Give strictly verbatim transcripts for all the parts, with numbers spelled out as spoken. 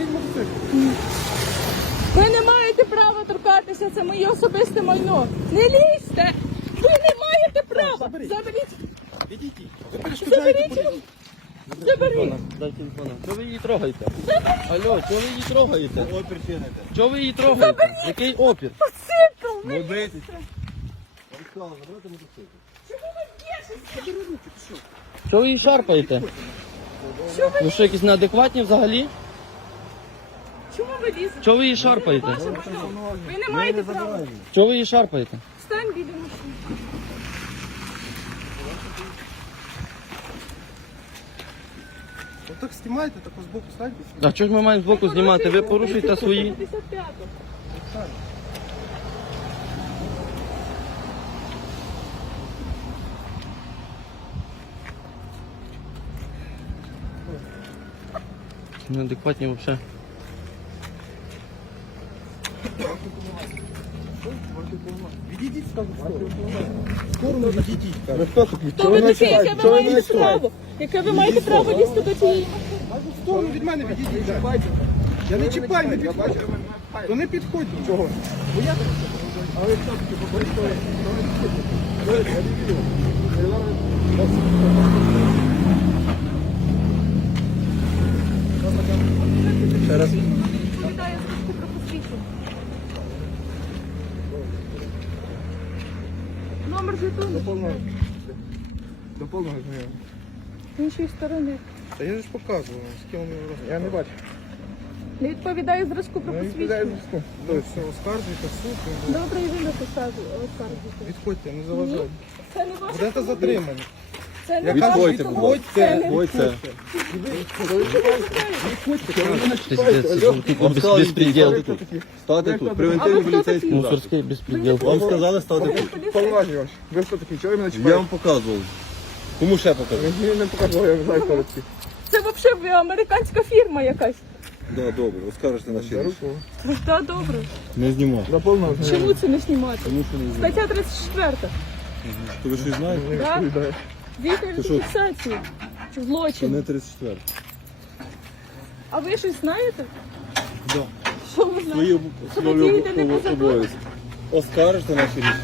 мотоцикл. Ви не маєте права торкатися, це моє особисте майно. Не лізьте! Ви не маєте права! Заберіть. Заберіть! Відійдіть. Ви перешкоджаєте Заберіть поліції. його! Заберіть! Дай телефона. Чого ви її трогаєте? Алло, чого ви її трогаєте? Опір чините. Чого ви її трогаєте? Який опір? Мотоцикл! Не бийтесь. Вам сказали, набрати мотоцикл. Чому ви б'єшеся? Чого ви її шарпаєте? Чому ви, Ви що, якісь неадекватні взагалі? чому ви лізете? Чого ви її шарпаєте? Ваше майно. Ви не маєте права. Чого ви її шарпаєте? Встань біля машини. Ну так знімайте, так ось збоку станьте. А чого ж ми маємо збоку знімати? Ви порушуєте свої. п'ятдесят п'яту. Неадекватні взагалі. Відійдіть, скажу, в сторону. В сторону відійдіть. Ви хто такий? Хто ви такі? Яке ви маєте право? Яке ви маєте право лізти до цієї машини? В сторону від мене відійдіть. Я не чіпаю, не підходь. То не підходь. Чого? Бо я так. Але що таки, побачите? Ще раз. Відповідає зв'язку про посвідчення. Номер жетону. До повного. До повного знайомого. З іншої сторони. Та я ж показував, з ким ми розмовляємо. Я не бачу. Не відповідає зразку про Ну, відповідаю посвідчення. зв'язку. Тобто, все, оскаржуйте, суд. Добре, і ви написали, оскаржуйте. Відходьте, не Ні, заважайте. це не ваше. Будете затримані. Це не Я ваше. кажу, Тому це не відходьте. Безпреділ. Стати тут, А превентивний ви хто поліцейський такі? захід. Мусорський безпреділ. Вам сказали стати тут. Повноваження ваші. Ви хто такі? Чого ви мене Я чіпаєте? вам показував. Кому ще покажу? Мені не показував, я не знаю, хто ви такі. Це взагалі американська фірма якась. Да, добре, оскаржите на За ще. руку. Та добре. Не знімай. За повного Чому це не знімати? Тому що не знімай. Стаття тридцять четверта. То ви щось знаєте? Не Да? відповідає. Відповідь що? фіксації. Це Злочин. не тридцять четвертий. А ви щось знаєте? Да. Що ви знаєте? Свої Що ви дієте не по свої закону? обов'язки. Оскаржите наші рішення.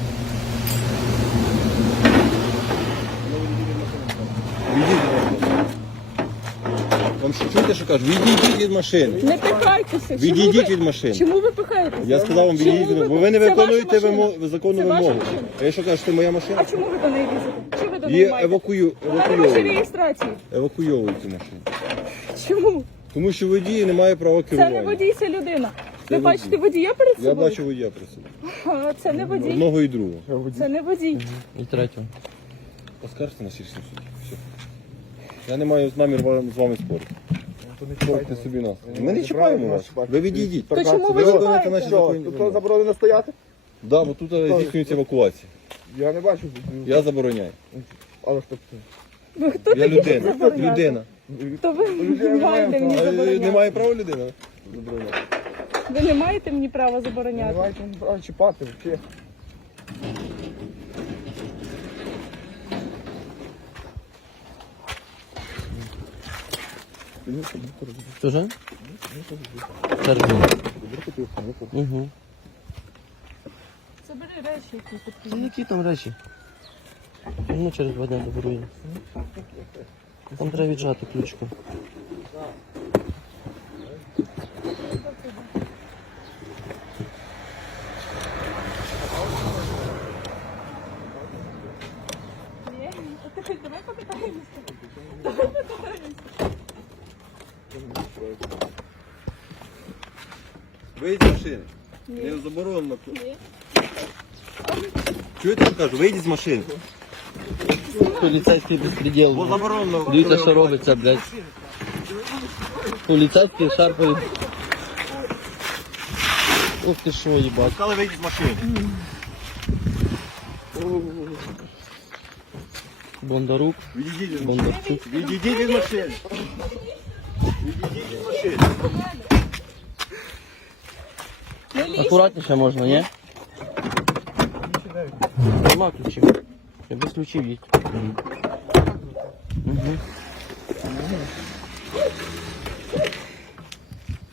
Відійдіть від машини. Вам що, чуєте, що кажу? Відійдіть від машини. Не пихайтеся. Чому Відійдіть ви- від машини. Чому ви пихаєтеся? Я сказав вам Чому відійдіть, ви- бо ви не Це ваша виконуєте машина. вимогу, законну Це ваша вимогу. машина. А я що кажу, що це моя машина? А чому ви до неї лізете? Чому ви до неї Її маєте? евакую... Вона не ваші евакуйовують. реєстрації. Евакуйовують цю машину. Чому? Тому що водій не має права Це керування. не водій, це людина. Це Ви водій. бачите водія перед Я собою? бачу водія при собі. А, це не водій. Одного і другого. Це не водій. І третього. Оскаржте на сільському суді. Все. Я не маю намір вам- з вами спорити. То не Спорте чіпайте. собі нас. Ми не чіпаємо вас. Ви відійдіть. То чому ви Ви виконуєте чіпаєте? наші Що, законні тут вимоги. заборонено стояти? Да, бо тут е, здійснюється евакуація. Я не бачу. Я забороняю. Але хто це? Ви хто Я такі людина. забороняти? Людина. То ви не маєте мені А, е, забороняти. Не має права людина? Забороняю. Ви не маєте мені права Не забороняти. маєте права чіпати взагалі. Що ж? Угу. Забери речі, які Та потрібні. які там речі? Ну, через два дня доберу її. Там треба віджати ключку. Ні, давай покатаємося. Давай покатаємося. Вийдіть з машини. Ні. Не заборонено. Ні. Чуєте, що кажу? Вийдіть з машини. Поліцейський безпреділ. Бо заборонено. Дивіться, що робиться, блядь. Поліцейський шарпають. Ох ти що, їбать. Сказали, вийдіть з машини. Бондарук, Відійдіть від машини. Бондарчук. Відійдіть від машини. Відійдіть від машини. Не лізь. Акуратніше можна, ні? Нема ключів. Я без ключів їдь. Угу.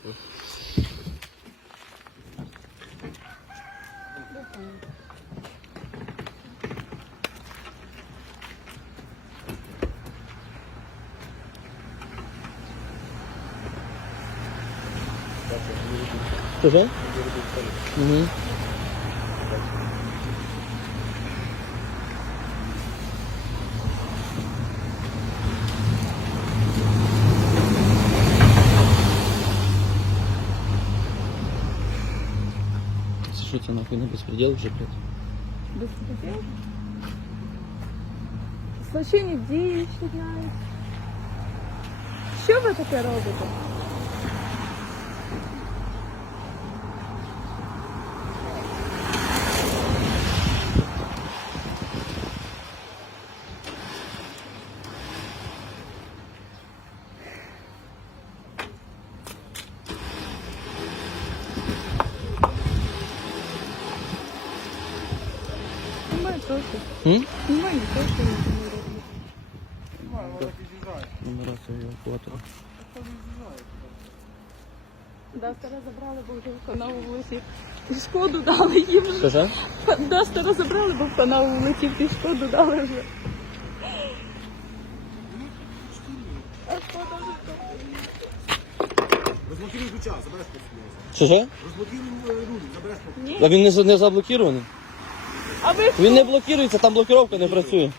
Що? Угу. Це що це нахуй не безпреділ вже, блядь? Безпреділ? Злочинні дії вчиняють. Що ви таке робите? Немає трохи. М? Немає трохи. Нумерація евакуатора. Дастера забрали, бо вже в канаву влетів. І шкоду дали їм вже. Що це? Дастера забрали, бо в канаву влетів, і шкоду дали вже. А шкода вже. Розблокируй ключа, забереш по Що це? Розблокируй руль, забереш по Ні. А він не, за- не заблокірований? А ви Він не блокується, там блокировка не працює.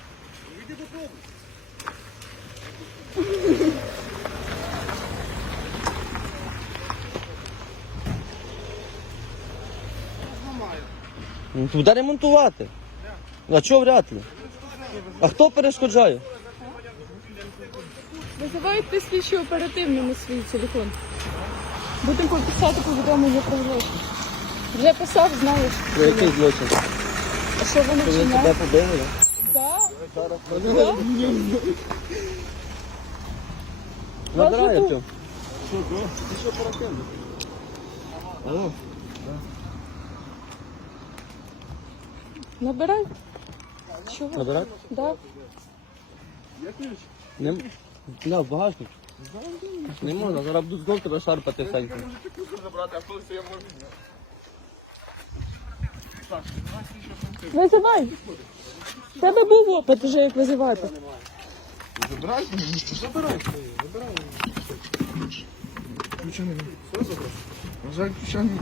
Ну, туди ремонтувати. А чого вряд ли? А хто перешкоджає? визиваєте слідчу оперативно на свій телефон. Будемо писати повідомлення про злочин. Вже писав, знаєш. Про який злочин? А що вони Коли тебе вчиняють? побили? Так. Да? Набирай тут. цю. Набирай. Чого? Набирай? Да. Не... Бля, в багажник. Не можна, зараз буду знов тебе шарпати Санька. Визивай. В тебе був опит вже, як визивати. Забирай, забирай, забирай. Ключа не все забрав. На жаль, ключа не.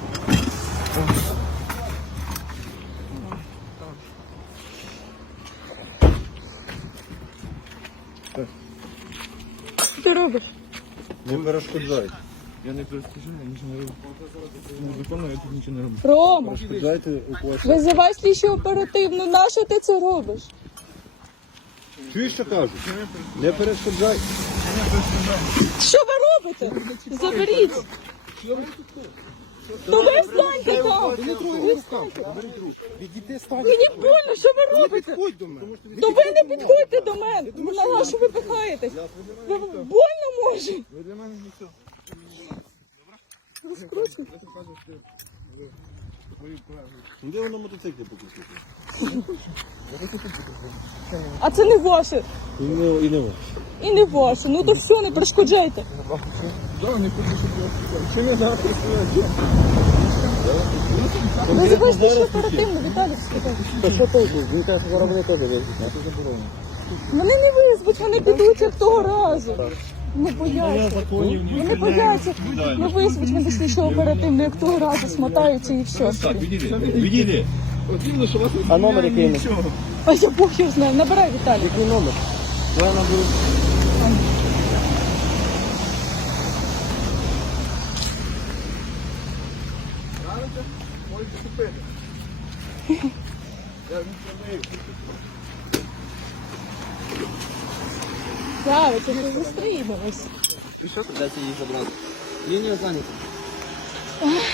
Що ти робиш? Не перешкоджай. Я не перескажу, я нічого не роблю. Незаконно я тут нічого не роблю. Рома, Перешкоджайте оплачувати. визивай слідчу оперативну. Нащо ти це робиш? Чуєш, що кажуть? Не перешкоджай. Що ви робите? Заберіть. То ви встаньте там. Ви встаньте. Відійди, стань. Мені больно, що ви робите? Підходь до мене. То ви не підходьте до мене. На що ви пихаєтесь? Ви больно може. Ви для мене не все. Розкручуй. Де ви на мотоциклі покупити? А це не ваше. І не, і не ви. І не ваше. Ну то все, не перешкоджайте. Да, не хочу, щоб я сказав. Чи не знаю, що Визивай слідчу оперативну, Віталій, сказав. Та що толку? Він каже, що зараз вони теж визвуть. Вони не визвуть, вони підуть як того разу. Не бояться. Вони бояться. Не визвуть вони слідчу оперативну, як того разу смотаються і все. Відійди. От іменно, що вас А номер який у нас? нічого. А я Бог його знаю. Набирай, Віталій. Який номер? Давай наберу. Правильно? Можете купити. Я не Так, це ж зустрінемось. Де це її забрати? Лінія зайнята.